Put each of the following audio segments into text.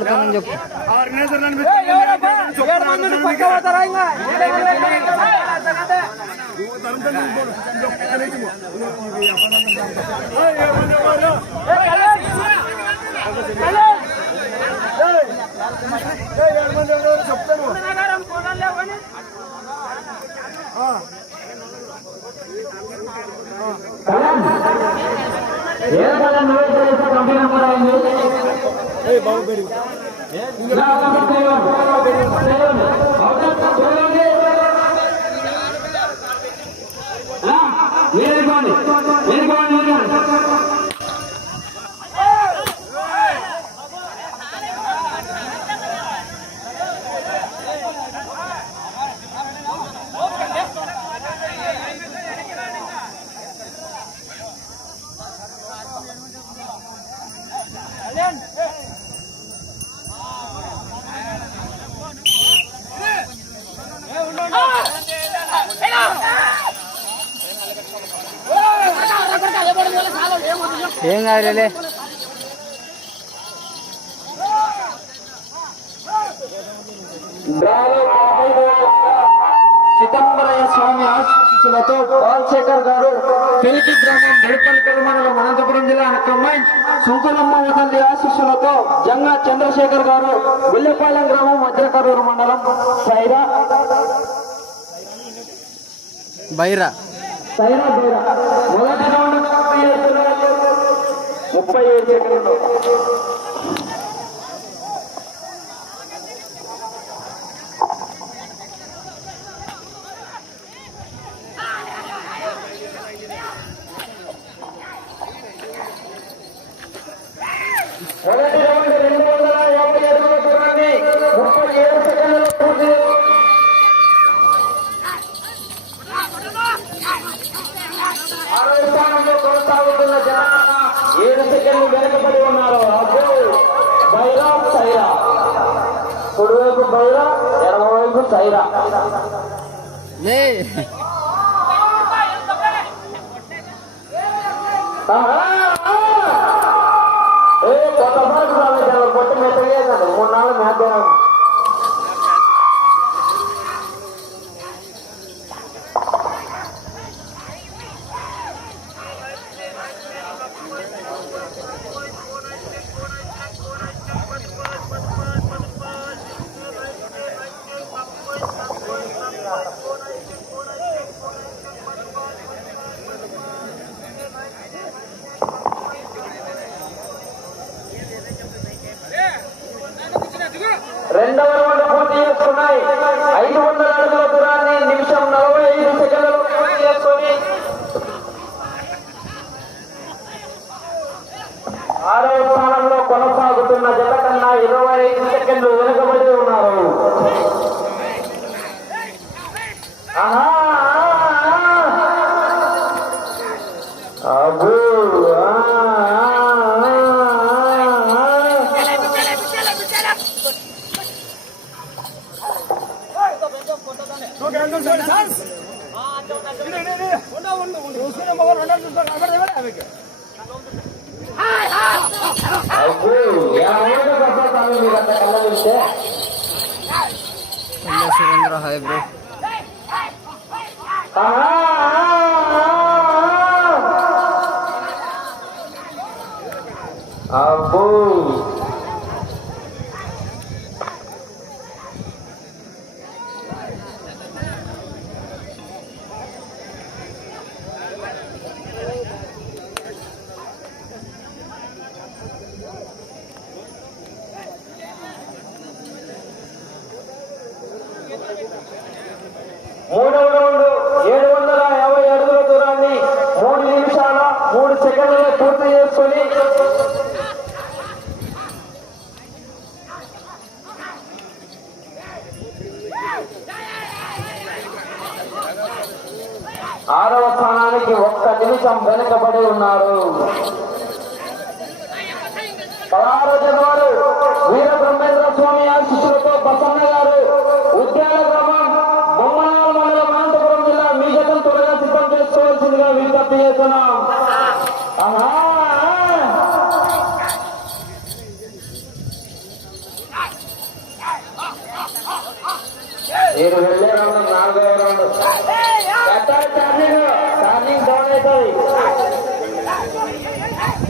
కొడతానని చెప్పు చెప్తాను ఏం బాగుంది కాదులే. చిదంబరయ్య స్వామి ఆశీస్సులతో రాజశేఖర్ గారు పెరిగి గ్రామం బెడపల్లి మండలం అనంతపురం జిల్లా కంబైన్ సుంకులమ్మ తల్లి ఆశీస్సులతో జంగా చంద్రశేఖర్ గారు విల్లపాలెం గ్రామం మధ్యకరూరు మండలం సైరా బైరా. సైరా బీరా. మొదటి ముప్పై ఏడు సెకండ్లు మొదటి కుడివైపు బైరా ఎడమవైపు సైరా. ఏ కొత్త రాలేదు కొత్త మెత్తగా మూడు నాలుగు మేద్దాం రెండవ రౌండ్ పూర్తి చేసుకున్నాయి ఐదు వందల అడుగుల దూరాన్ని నిమిషం నలభై ఐదు సెకండ్లలో పూర్తి చేసుకొని ఆరవ స్థానంలో కొనసాగుతున్న జత కన్నా ఇరవై ఐదు సెకండ్లు వెనుకబడి ఉన్నారు! అబ్బో! ఆ, ఆ, ఆ, ఆ. అబ్బో! ఎవరు కష్టపడతారు మీరు అంత కళ్ళ చూస్తే సురేంద్ర హాయ్ బ్రో. అబ్బో. ఆరవ స్థానానికి ఒక్క నిమిషం వెనుకబడి ఉన్నారు. పదహారో జనవరి వీర బ్రహ్మేంద్ర స్వామి ఆశిస్సులతో ప్రసన్న గారు ఉద్యాన గ్రామం బొమ్మనాల మండలం అనంతపురం జిల్లా మీ జతం త్వరగా సిద్ధం చేసుకోవాల్సిందిగా విజ్ఞప్తి చేస్తున్నాం. ఏడు వేల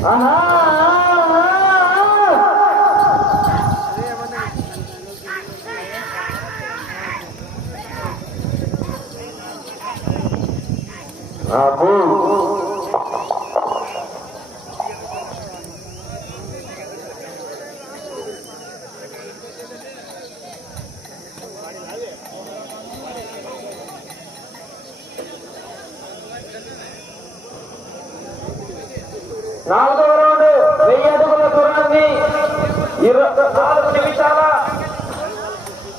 ఆహా ఆహా, ఆహా. అబ్బో నాలుగవ రౌండ్ వెయ్యి అడుగుల దూరాన్ని. నాలుగు నిమిషాల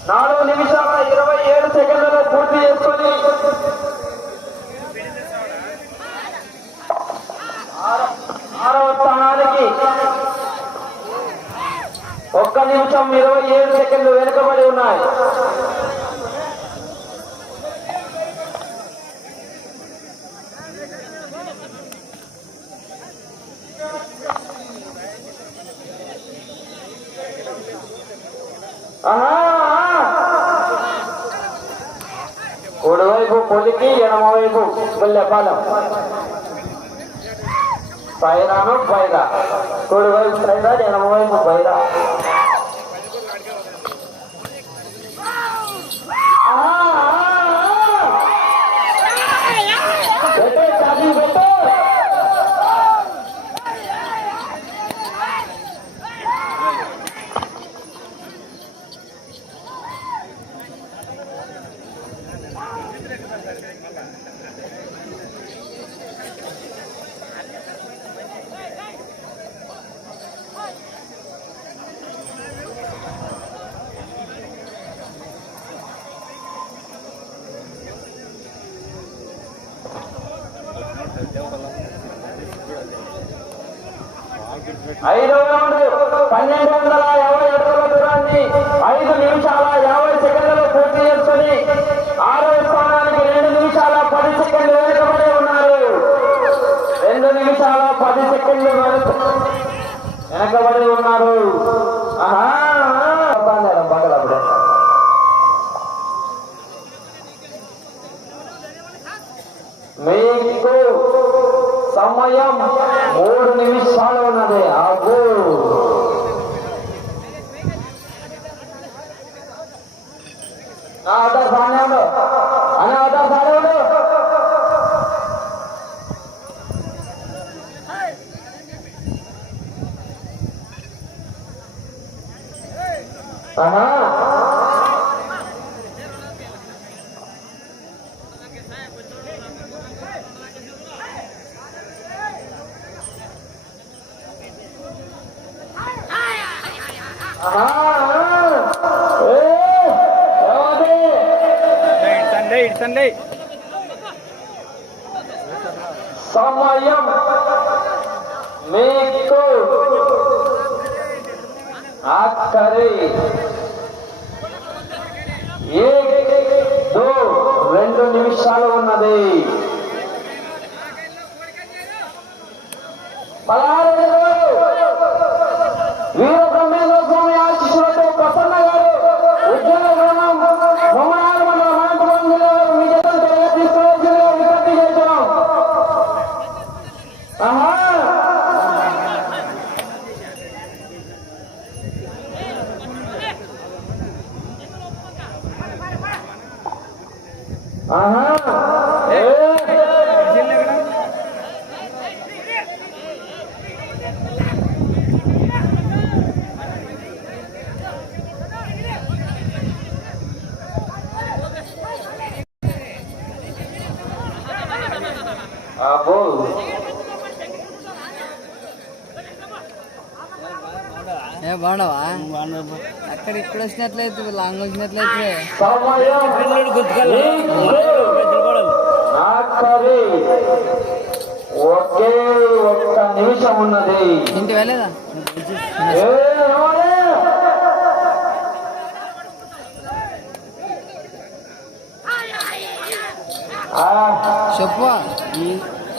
నాలుగు నిమిషాల ఇరవై ఏడు సెకండ్లలో పూర్తి చేసుకొని. ఆరవ స్థానానికి ఒక్క నిమిషం ఇరవై ఏడు సెకండ్లు వెనుకబడి ఉన్నాయి. కుడివైపు పొలికి ఎడమవైపు గుల్లెపాలెం పైరాను పైరా కుడివైపు పైరా ఎడమవైపు పైరా ఐదవ రౌండ్ పన్నెండు వందల యాభై అడుగుల దూరాన్ని ఐదు నిమిషాల యాభై సెకండ్లలో పూర్తి చేసుకుని ఆరవ స్థానానికి రెండు నిమిషాల పది సెకండ్లు వెనుకబడి ఉన్నారు. రెండు నిమిషాల పది సెకండ్లు వెనుకబడి వెనకబడి ఉన్నారు. ఆహా, బాగా బాగా అప్పుడే మీకు సమయం మూడు నిమిషాలు ఉన్నది అబ్బో నా ఆధార్ బాగానే ఉండు అనే ఆధార్ బాగానే ఉండు ఆహా. ఆహా. ఏ, ఏమది? ఇడ్సండి ఇడ్సండి సమయం మీకు. ఆఖరి ఏ రెండు నిమిషాలు ఉన్నది పదహారు వీర బ్రహ్మేంద్ర స్వామి ఆశీస్సులతో ప్రసన్న గారు ఉద్యోగ గ్రామం బొమ్మనాడు మండలం అనంతపురం జిల్లా వారు మీ జతను త్వరగా తీసుకోవాల్సిందిగా విజ్ఞప్తి చేస్తున్నాం ఆహా ఆహా ఏ అబ్బో ఏ బాగున్నావా? అక్కడ ఇక్కడ వచ్చినట్లయితే లాంగ్ వచ్చినట్లయితే. ఒకే ఒక్క నిమిషం ఉన్నది ఇంటి వెళ్ళేదా చెప్పు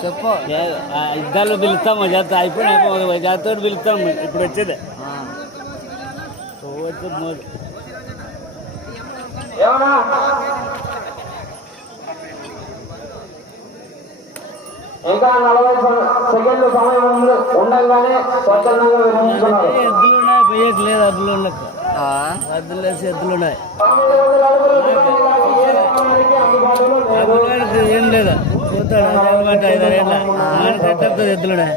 చెప్పు ఇద్దరు పిలుస్తాము జాతర అయిపోయిన జాతర పిలుస్తాము. ఇప్పుడు వచ్చేది. ఏమన్నా ఇంకా నలభై సెకండ్లు సమయం ఉండగానే స్వచ్ఛందంగా విరమిస్తున్నారు ఎద్దులు ఉన్నాయి? పోయేకి లేదు అద్దులు ఆ, అద్దులు వేసి ఎద్దులు ఉన్నాయి. ఏ లేదు. పోతాడు అదే మాట ఐదారేళ్ళ. ఎద్దులు ఉన్నాయి.